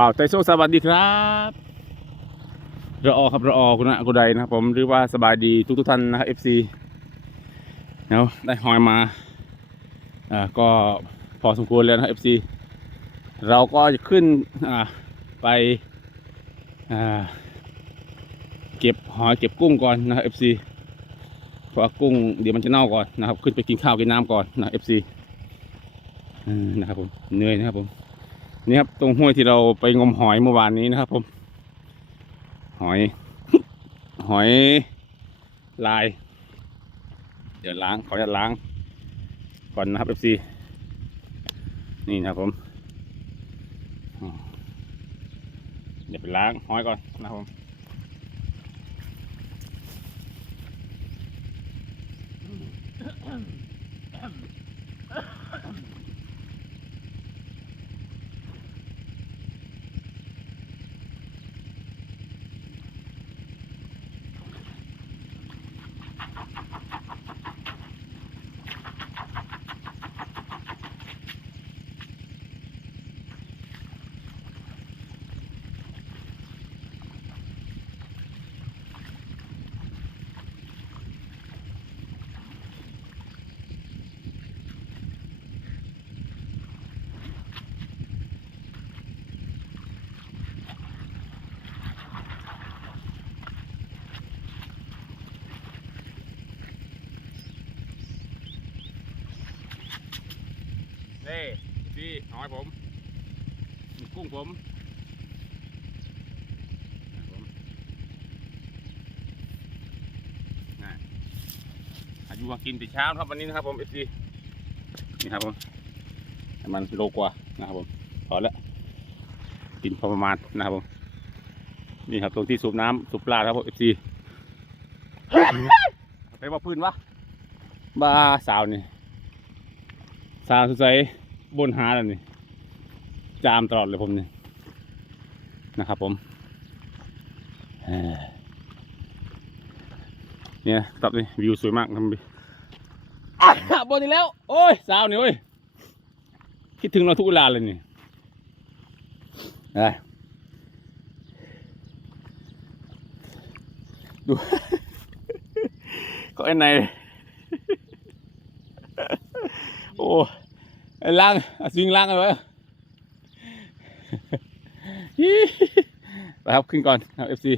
บ่าวไตโซสวัสดีครับรออครับรออคุณนะกุไดนะครับผมหรือว่าสบายดีทุกทุกท่านนะครับ FC เนาะได้หอยมาอ่าก็พอสมควรแล้วนะครับ FC เราก็จะขึ้นอ่าไปอ่าเก็บหอยเก็บกุ้งก่อนนะครับ FC เพราะกุ้งเดี๋ยวมันจะเน่าก่อนนะครับ ขึ้นไปกินข้าวกินน้ำก่อนนะ FC อืมนะครับผมเหนื่อยนะครับผม นี่ครับตรงห้วยที่เราไปงมหอยเมื่อวานนี้นะครับ ผม หอย หอยลาย เดี๋ยวล้างขอจะล้าง ก่อนนะครับเอฟซีนี่นะครับผมอืมเดี๋ยวไปล้างหอยก่อนนะครับผม นี่พี่หอยผมกุ้งผมผมนะอายุมากินแต่เช้าครับวันนี้นะครับผมเอฟซีนี่ครับผมมันโลกว่านะครับผมพอแล้วกินพอประมาณนะครับผมนี่ครับตรงที่สูบน้ำสูบปลาครับผมเอฟซีไปว่าพื้นวะบ้าสาวนี่สาวสงสัย บนหาแล้วนี่ จามตลอดเลยผมนี่นะครับผมเนี่ยตับนี่วิวสวยมากครับพี่อะบนอีกแล้ว โอ้ย สาวนี่โอ้ย คิดถึงเราทุกเวลาเลยนี่ดูก็ไอ้ไหนโอ้ ล่างอะสวิงล่างเลยวะไปครับขึ้นก่อนครับเอฟซี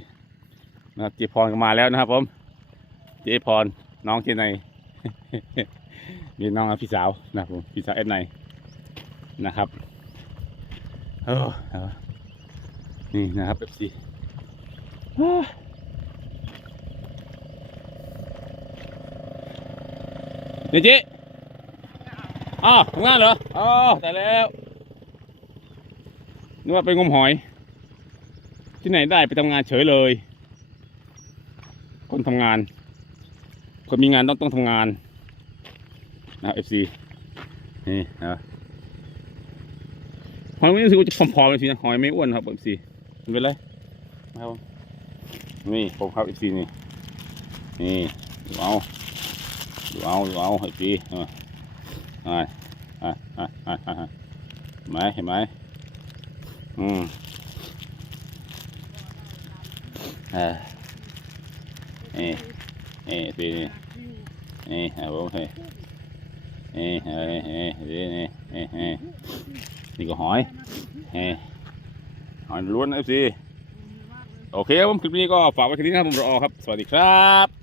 นะครับเจพรก็มาแล้วนะครับผมเจพรน้องเจไนมีน้องพี่สาวนะครับผมพี่สาวเอ็นไนนะครับเออนี่นะครับเอฟซีเดี๋ยเจ๊ อ้าวทำงานเหรออ๋อแต่แล้วนึกว่าไปงมหอย ที่ไหนได้ไปทำงานเฉยเลย คนทำงาน คนมีงานต้องต้องทำงานนะเอฟซีนี่นะหอยไม่รู้สึกว่าจะผอมๆเลยทีนะหอยไม่อ้วนครับเอฟซีไม่เป็นไรนะครับผมนี่ผมครับเอฟซีนี่นี่ดูเอาดูเอาดูเอาเอฟซี อ่าอ่าอ่าอ่าอ่าอ่าเห็นไหมเห็นไหมอืมเออนี่นี่ปีนี่นี่เอาโอเคนี่เฮ้เฮ้ยนี่นี่นี่นี่นี่ก็หอยเฮ้ยหอยล้วนเอฟซีโอเคครับผมคลิปนี้ก็ฝากไว้แค่นี้นะครับผมรอครับ สวัสดีครับ